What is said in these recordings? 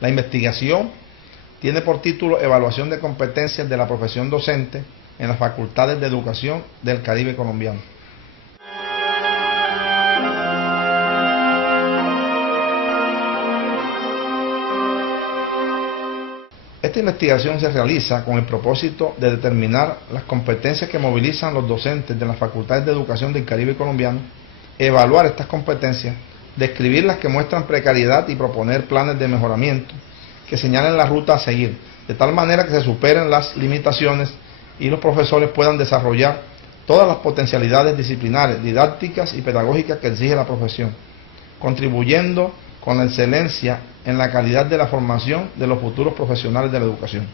La investigación tiene por título Evaluación de competencias de la profesión docente en las facultades de educación del Caribe colombiano. Esta investigación se realiza con el propósito de determinar las competencias que movilizan los docentes de las facultades de educación del Caribe colombiano, evaluar estas competencias, describir las que muestran precariedad y proponer planes de mejoramiento que señalen la ruta a seguir, de tal manera que se superen las limitaciones y los profesores puedan desarrollar todas las potencialidades disciplinares, didácticas y pedagógicas que exige la profesión, contribuyendo con la excelencia en la calidad de la formación de los futuros profesionales de la educación.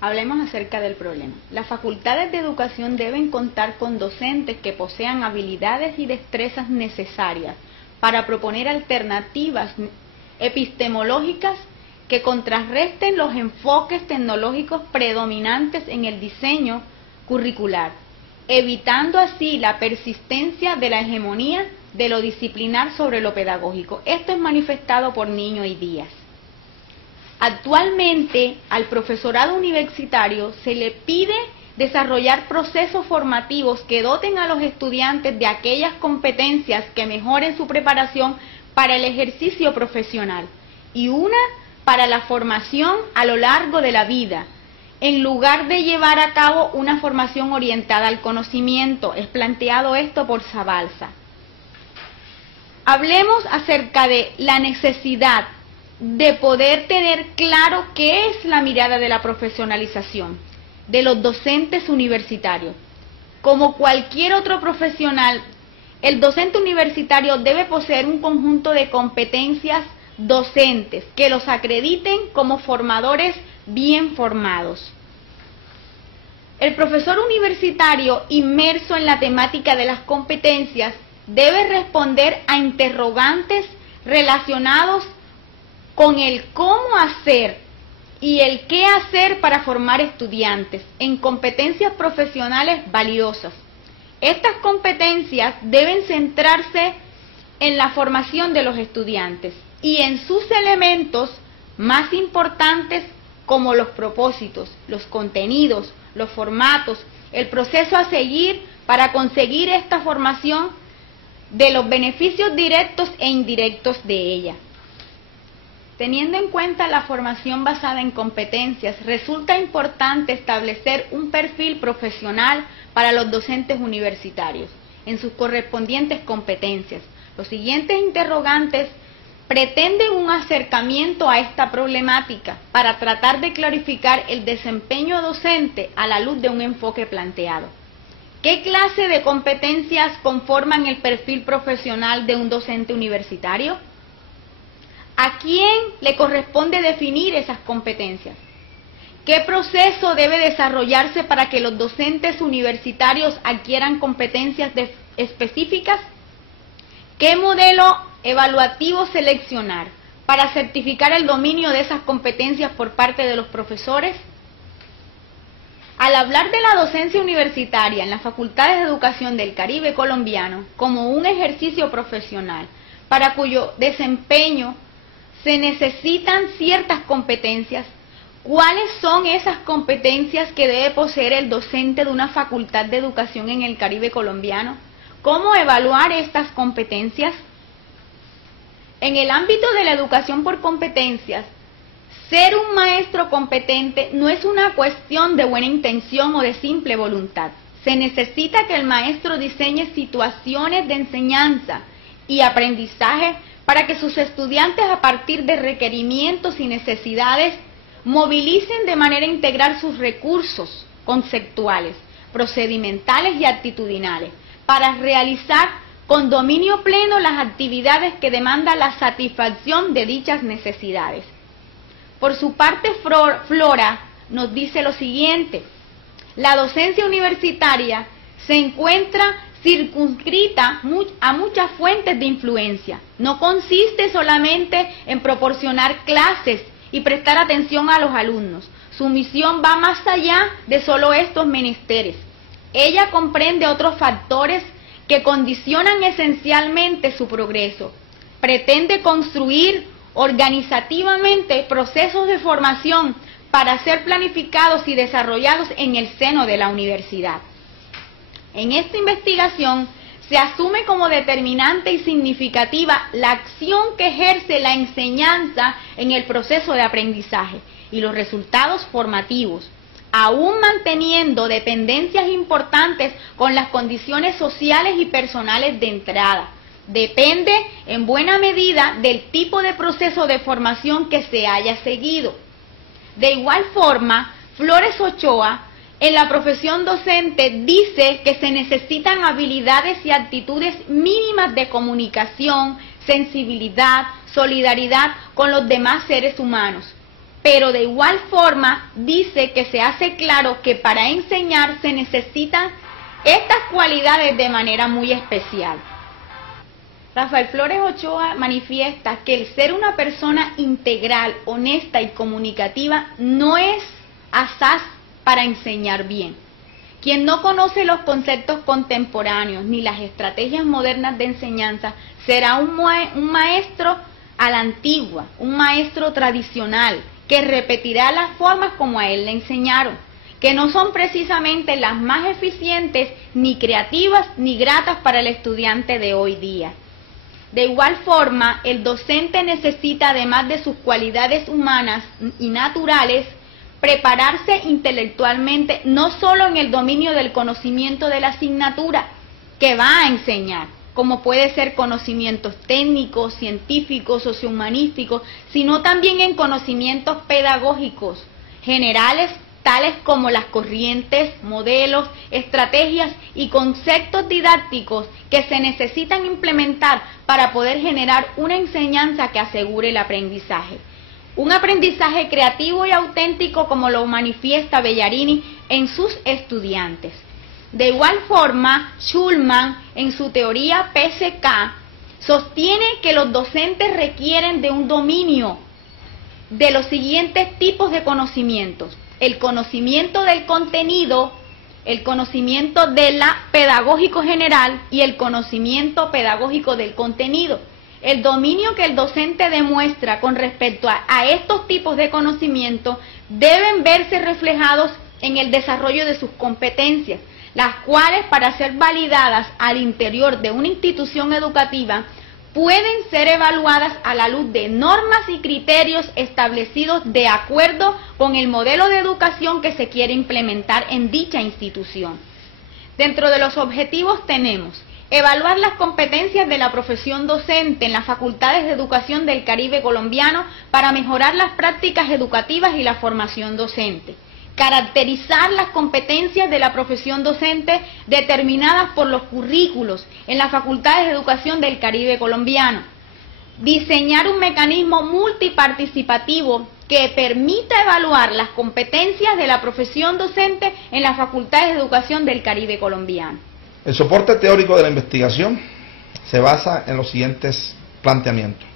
Hablemos acerca del problema. Las facultades de educación deben contar con docentes que posean habilidades y destrezas necesarias para proponer alternativas epistemológicas que contrarresten los enfoques tecnológicos predominantes en el diseño curricular, evitando así la persistencia de la hegemonía de lo disciplinar sobre lo pedagógico. Esto es manifestado por Niño y Díaz. Actualmente, al profesorado universitario se le pide desarrollar procesos formativos que doten a los estudiantes de aquellas competencias que mejoren su preparación para el ejercicio profesional y una para la formación a lo largo de la vida, en lugar de llevar a cabo una formación orientada al conocimiento. Es planteado esto por Zabalza. Hablemos acerca de la necesidad de poder tener claro qué es la mirada de la profesionalización de los docentes universitarios. Como cualquier otro profesional, el docente universitario debe poseer un conjunto de competencias docentes que los acrediten como formadores bien formados. El profesor universitario inmerso en la temática de las competencias debe responder a interrogantes relacionados con el cómo hacer y el qué hacer para formar estudiantes en competencias profesionales valiosas. Estas competencias deben centrarse en la formación de los estudiantes y en sus elementos más importantes como los propósitos, los contenidos, los formatos, el proceso a seguir para conseguir esta formación, de los beneficios directos e indirectos de ella. Teniendo en cuenta la formación basada en competencias, resulta importante establecer un perfil profesional para los docentes universitarios en sus correspondientes competencias. Los siguientes interrogantes pretenden un acercamiento a esta problemática para tratar de clarificar el desempeño docente a la luz de un enfoque planteado. ¿Qué clase de competencias conforman el perfil profesional de un docente universitario? ¿A quién le corresponde definir esas competencias? ¿Qué proceso debe desarrollarse para que los docentes universitarios adquieran competencias específicas? ¿Qué modelo evaluativo seleccionar para certificar el dominio de esas competencias por parte de los profesores? Al hablar de la docencia universitaria en las facultades de educación del Caribe colombiano como un ejercicio profesional para cuyo desempeño se necesitan ciertas competencias, ¿cuáles son esas competencias que debe poseer el docente de una facultad de educación en el Caribe colombiano? ¿Cómo evaluar estas competencias? En el ámbito de la educación por competencias, ser un maestro competente no es una cuestión de buena intención o de simple voluntad. Se necesita que el maestro diseñe situaciones de enseñanza y aprendizaje para que sus estudiantes, a partir de requerimientos y necesidades, movilicen de manera integral sus recursos conceptuales, procedimentales y actitudinales para realizar con dominio pleno las actividades que demandan la satisfacción de dichas necesidades. Por su parte, Flora nos dice lo siguiente: la docencia universitaria se encuentra circunscrita a muchas fuentes de influencia. No consiste solamente en proporcionar clases y prestar atención a los alumnos. Su misión va más allá de solo estos menesteres. Ella comprende otros factores que condicionan esencialmente su progreso. Pretende construir organizativamente procesos de formación para ser planificados y desarrollados en el seno de la universidad. En esta investigación se asume como determinante y significativa la acción que ejerce la enseñanza en el proceso de aprendizaje y los resultados formativos, aún manteniendo dependencias importantes con las condiciones sociales y personales de entrada. Depende en buena medida del tipo de proceso de formación que se haya seguido. De igual forma, Flores Ochoa, en la profesión docente, dice que se necesitan habilidades y actitudes mínimas de comunicación, sensibilidad, solidaridad con los demás seres humanos. Pero de igual forma, dice que se hace claro que para enseñar se necesitan estas cualidades de manera muy especial. Rafael Flores Ochoa manifiesta que el ser una persona integral, honesta y comunicativa no es asaz para enseñar bien. Quien no conoce los conceptos contemporáneos ni las estrategias modernas de enseñanza será un maestro a la antigua, un maestro tradicional que repetirá las formas como a él le enseñaron, que no son precisamente las más eficientes, ni creativas, ni gratas para el estudiante de hoy día. De igual forma, el docente necesita, además de sus cualidades humanas y naturales, prepararse intelectualmente no solo en el dominio del conocimiento de la asignatura que va a enseñar, como puede ser conocimientos técnicos, científicos, sociohumanísticos, sino también en conocimientos pedagógicos generales, tales como las corrientes, modelos, estrategias y conceptos didácticos que se necesitan implementar para poder generar una enseñanza que asegure el aprendizaje. Un aprendizaje creativo y auténtico como lo manifiesta Bellarini en sus estudiantes. De igual forma, Schulman, en su teoría PSK, sostiene que los docentes requieren de un dominio de los siguientes tipos de conocimientos: el conocimiento del contenido, el conocimiento de la pedagógico general y el conocimiento pedagógico del contenido. El dominio que el docente demuestra con respecto a estos tipos de conocimiento deben verse reflejados en el desarrollo de sus competencias, las cuales, para ser validadas al interior de una institución educativa, pueden ser evaluadas a la luz de normas y criterios establecidos de acuerdo con el modelo de educación que se quiere implementar en dicha institución. Dentro de los objetivos tenemos evaluar las competencias de la profesión docente en las facultades de educación del Caribe colombiano para mejorar las prácticas educativas y la formación docente. Caracterizar las competencias de la profesión docente determinadas por los currículos en las facultades de educación del Caribe colombiano. Diseñar un mecanismo multiparticipativo que permita evaluar las competencias de la profesión docente en las facultades de educación del Caribe colombiano. El soporte teórico de la investigación se basa en los siguientes planteamientos.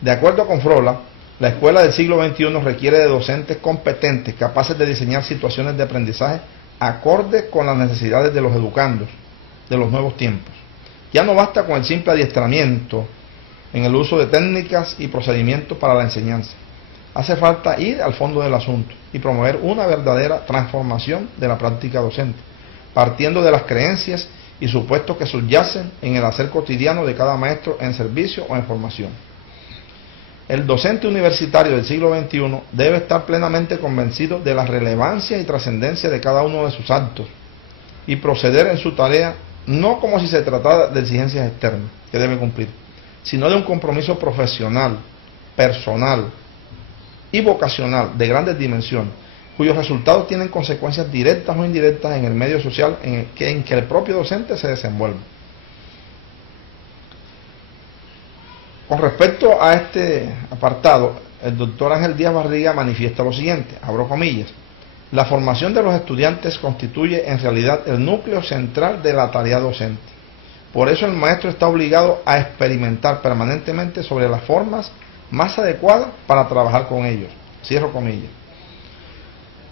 De acuerdo con Frola, la escuela del siglo XXI requiere de docentes competentes, capaces de diseñar situaciones de aprendizaje acordes con las necesidades de los educandos de los nuevos tiempos. Ya no basta con el simple adiestramiento en el uso de técnicas y procedimientos para la enseñanza. Hace falta ir al fondo del asunto y promover una verdadera transformación de la práctica docente, partiendo de las creencias y supuestos que subyacen en el hacer cotidiano de cada maestro en servicio o en formación. El docente universitario del siglo XXI debe estar plenamente convencido de la relevancia y trascendencia de cada uno de sus actos y proceder en su tarea no como si se tratara de exigencias externas que debe cumplir, sino de un compromiso profesional, personal y vocacional de grandes dimensiones, cuyos resultados tienen consecuencias directas o indirectas en el medio social en que el propio docente se desenvuelve. Con respecto a este apartado, el doctor Ángel Díaz Barriga manifiesta lo siguiente, abro comillas: la formación de los estudiantes constituye en realidad el núcleo central de la tarea docente. Por eso el maestro está obligado a experimentar permanentemente sobre las formas más adecuadas para trabajar con ellos. Cierro comillas.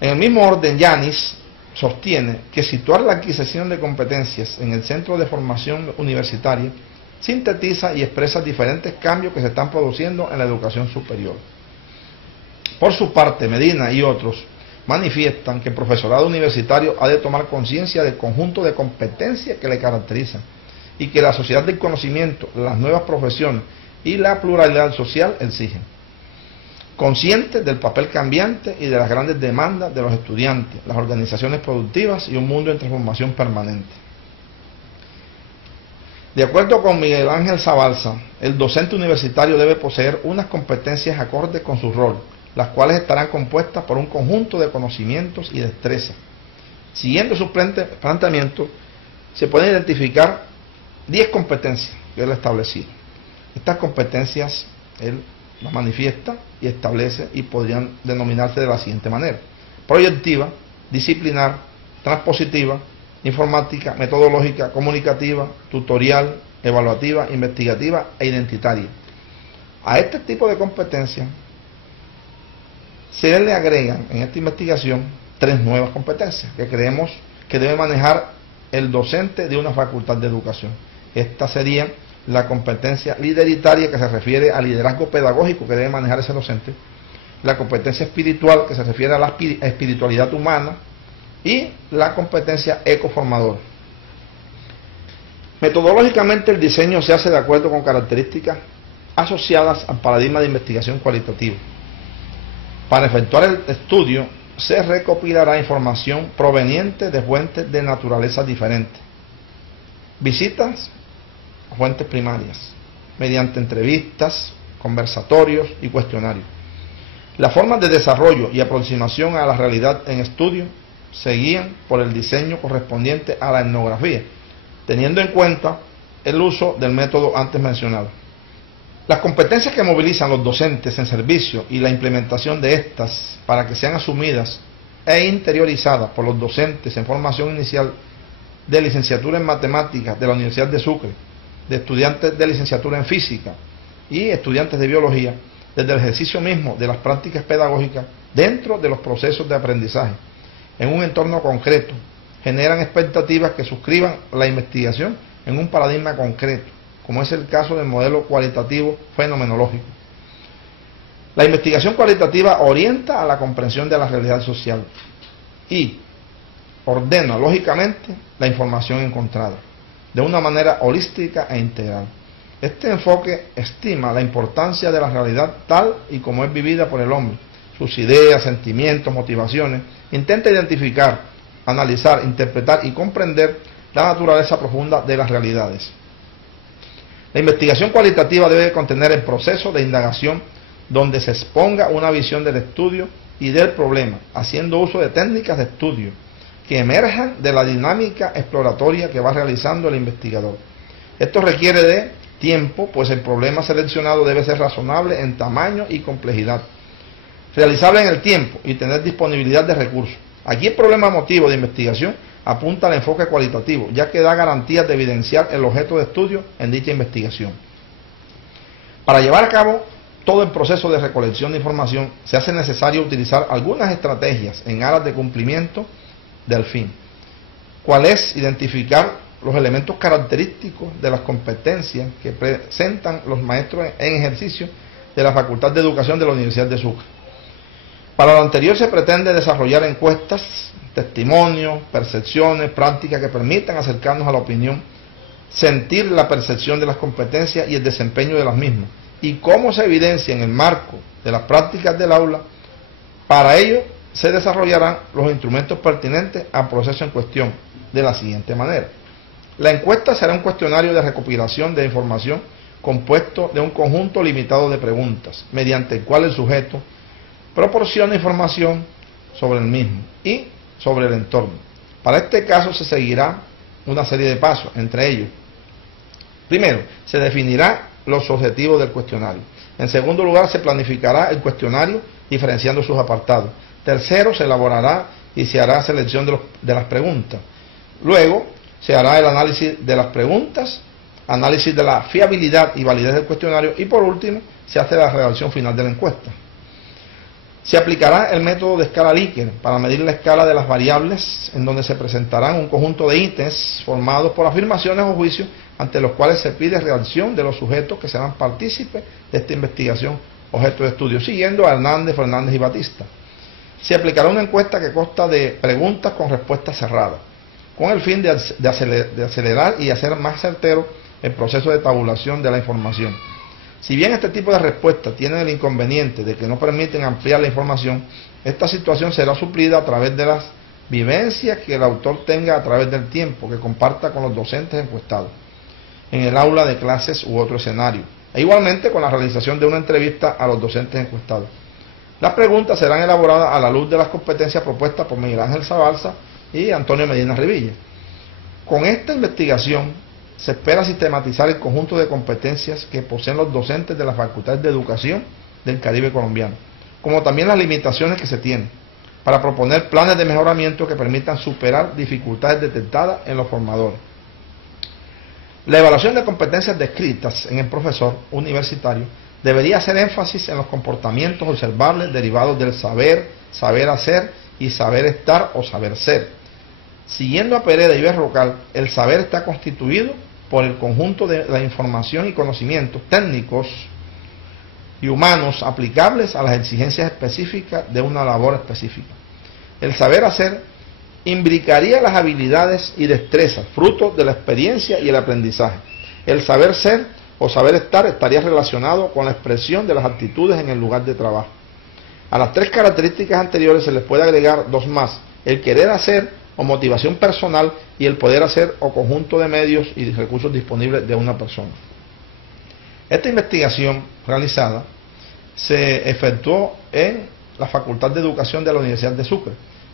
En el mismo orden, Yanis sostiene que situar la adquisición de competencias en el centro de formación universitaria sintetiza y expresa diferentes cambios que se están produciendo en la educación superior. Por su parte, Medina y otros manifiestan que el profesorado universitario ha de tomar conciencia del conjunto de competencias que le caracterizan y que la sociedad del conocimiento, las nuevas profesiones y la pluralidad social exigen. Conscientes del papel cambiante y de las grandes demandas de los estudiantes, las organizaciones productivas y un mundo en transformación permanente. De acuerdo con Miguel Ángel Zabalza, el docente universitario debe poseer unas competencias acordes con su rol, las cuales estarán compuestas por un conjunto de conocimientos y destrezas. Siguiendo sus planteamientos, se pueden identificar 10 competencias que él ha establecido. Estas competencias él las manifiesta y establece y podrían denominarse de la siguiente manera: proyectiva, disciplinar, transpositiva, informática, metodológica, comunicativa, tutorial, evaluativa, investigativa e identitaria. A este tipo de competencias se le agregan en esta investigación 3 nuevas competencias que creemos que debe manejar el docente de una facultad de educación. Esta sería la competencia lideritaria, que se refiere al liderazgo pedagógico que debe manejar ese docente, la competencia espiritual, que se refiere a la espiritualidad humana, y la competencia ecoformadora. Metodológicamente, el diseño se hace de acuerdo con características asociadas al paradigma de investigación cualitativa. Para efectuar el estudio se recopilará información proveniente de fuentes de naturaleza diferente, visitas a fuentes primarias, mediante entrevistas, conversatorios y cuestionarios. Las formas de desarrollo y aproximación a la realidad en estudio se guían por el diseño correspondiente a la etnografía, teniendo en cuenta el uso del método antes mencionado. Las competencias que movilizan los docentes en servicio y la implementación de estas para que sean asumidas e interiorizadas por los docentes en formación inicial de licenciatura en matemáticas de la Universidad de Sucre, de estudiantes de licenciatura en física y estudiantes de biología, desde el ejercicio mismo de las prácticas pedagógicas dentro de los procesos de aprendizaje, en un entorno concreto, generan expectativas que suscriban la investigación en un paradigma concreto, como es el caso del modelo cualitativo fenomenológico. La investigación cualitativa orienta a la comprensión de la realidad social y ordena lógicamente la información encontrada de una manera holística e integral. Este enfoque estima la importancia de la realidad tal y como es vivida por el hombre, sus ideas, sentimientos, motivaciones, intenta identificar, analizar, interpretar y comprender la naturaleza profunda de las realidades. La investigación cualitativa debe contener el proceso de indagación donde se exponga una visión del estudio y del problema, haciendo uso de técnicas de estudio que emerjan de la dinámica exploratoria que va realizando el investigador. Esto requiere de tiempo, pues el problema seleccionado debe ser razonable en tamaño y complejidad, realizable en el tiempo y tener disponibilidad de recursos. Aquí el problema motivo de investigación apunta al enfoque cualitativo, ya que da garantías de evidenciar el objeto de estudio en dicha investigación. Para llevar a cabo todo el proceso de recolección de información, se hace necesario utilizar algunas estrategias en aras de cumplimiento del fin. ¿Cuál es? Identificar los elementos característicos de las competencias que presentan los maestros en ejercicio de la Facultad de Educación de la Universidad de Sucre. Para lo anterior se pretende desarrollar encuestas, testimonios, percepciones, prácticas que permitan acercarnos a la opinión, sentir la percepción de las competencias y el desempeño de las mismas, y cómo se evidencia en el marco de las prácticas del aula. Para ello se desarrollarán los instrumentos pertinentes al proceso en cuestión de la siguiente manera. La encuesta será un cuestionario de recopilación de información compuesto de un conjunto limitado de preguntas, mediante el cual el sujeto proporciona información sobre el mismo y sobre el entorno. Para este caso se seguirá una serie de pasos, entre ellos: primero, se definirá los objetivos del cuestionario. En segundo lugar, se planificará el cuestionario diferenciando sus apartados. Tercero, se elaborará y se hará selección de las preguntas. Luego, se hará el análisis de las preguntas, análisis de la fiabilidad y validez del cuestionario y por último, se hace la redacción final de la encuesta. Se aplicará el método de escala Likert para medir la escala de las variables, en donde se presentarán un conjunto de ítems formados por afirmaciones o juicios ante los cuales se pide reacción de los sujetos que serán partícipes de esta investigación objeto de estudio, siguiendo a Hernández, Fernández y Batista. Se aplicará una encuesta que consta de preguntas con respuestas cerradas, con el fin de acelerar y hacer más certero el proceso de tabulación de la información. Si bien este tipo de respuestas tienen el inconveniente de que no permiten ampliar la información, esta situación será suplida a través de las vivencias que el autor tenga a través del tiempo, que comparta con los docentes encuestados, en el aula de clases u otro escenario, e igualmente con la realización de una entrevista a los docentes encuestados. Las preguntas serán elaboradas a la luz de las competencias propuestas por Miguel Ángel Zabalza y Antonio Medina Rivilla. Con esta investigación se espera sistematizar el conjunto de competencias que poseen los docentes de la Facultad de Educación del Caribe colombiano, como también las limitaciones que se tienen, para proponer planes de mejoramiento que permitan superar dificultades detectadas en los formadores. La evaluación de competencias descritas en el profesor universitario debería hacer énfasis en los comportamientos observables derivados del saber, saber hacer y saber estar o saber ser. Siguiendo a Pereda y Berrocal, el saber está constituido por el conjunto de la información y conocimientos técnicos y humanos aplicables a las exigencias específicas de una labor específica. El saber hacer imbricaría las habilidades y destrezas, fruto de la experiencia y el aprendizaje. El saber ser o saber estar estaría relacionado con la expresión de las actitudes en el lugar de trabajo. A las tres características anteriores se les puede agregar dos más: el querer hacer o motivación personal, y el poder hacer o conjunto de medios y recursos disponibles de una persona. Esta investigación realizada se efectuó en la Facultad de Educación de la Universidad de Sucre.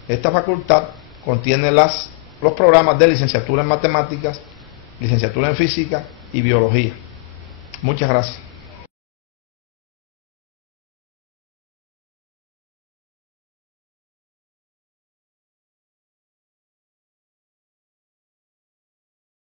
Esta facultad contiene los programas de licenciatura en matemáticas, licenciatura en física y biología. Muchas gracias.